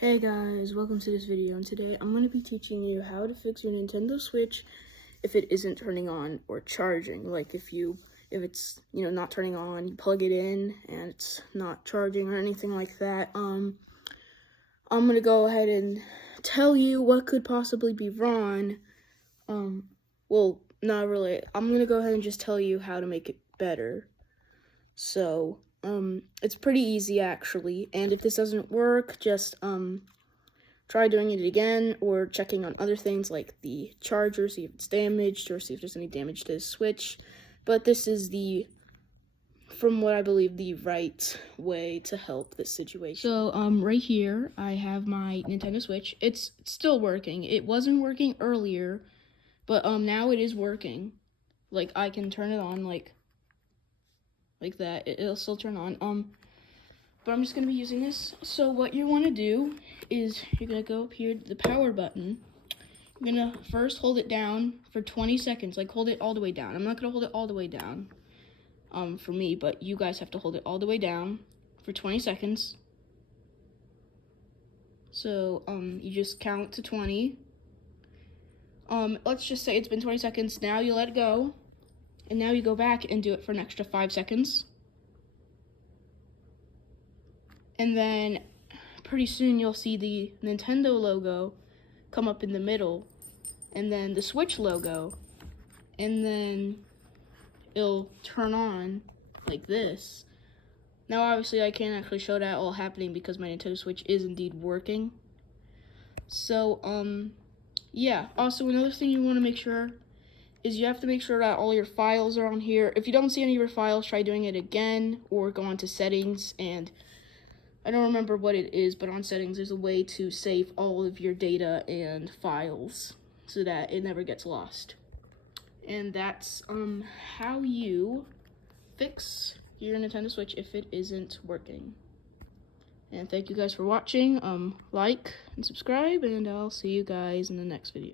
Hey guys, welcome to this video, and today I'm going to be teaching you how to fix your Nintendo Switch if it isn't turning on or charging. Like if it's not turning on, you plug it in and it's not charging or anything like that. I'm going to go ahead and tell you what could possibly be wrong. Well, not really. I'm going to go ahead and just tell you how to make it better. So, it's pretty easy actually, and if this doesn't work, just try doing it again or checking on other things like the charger, see if it's damaged or see if there's any damage to the Switch. But this is from what I believe, the right way to help this situation. So, right here, I have my Nintendo Switch. It's still working. It wasn't working earlier, but now it is working. Like, I can turn it on like that. It'll still turn on. But I'm just gonna be using this. So what you want to do is you're gonna go up here to the power button. You're gonna first hold it down for 20 seconds. Like, hold it all the way down. I'm not gonna hold it all the way down for me, but you guys have to hold it all the way down for 20 seconds. So you just count to 20. Let's just say it's been 20 seconds. Now you let it go, and now you go back and do it for an extra 5 seconds. And then pretty soon you'll see the Nintendo logo come up in the middle, and then the Switch logo, and then it'll turn on like this. Now obviously I can't actually show that all happening because my Nintendo Switch is indeed working. So yeah, also another thing you want to make sure is you have to make sure that all your files are on here. If you don't see any of your files, try doing it again, or go onto settings, and I don't remember what it is, but on settings there's a way to save all of your data and files so that it never gets lost. And that's how you fix your Nintendo Switch if it isn't working. And thank you guys for watching. Like and subscribe, and I'll see you guys in the next video.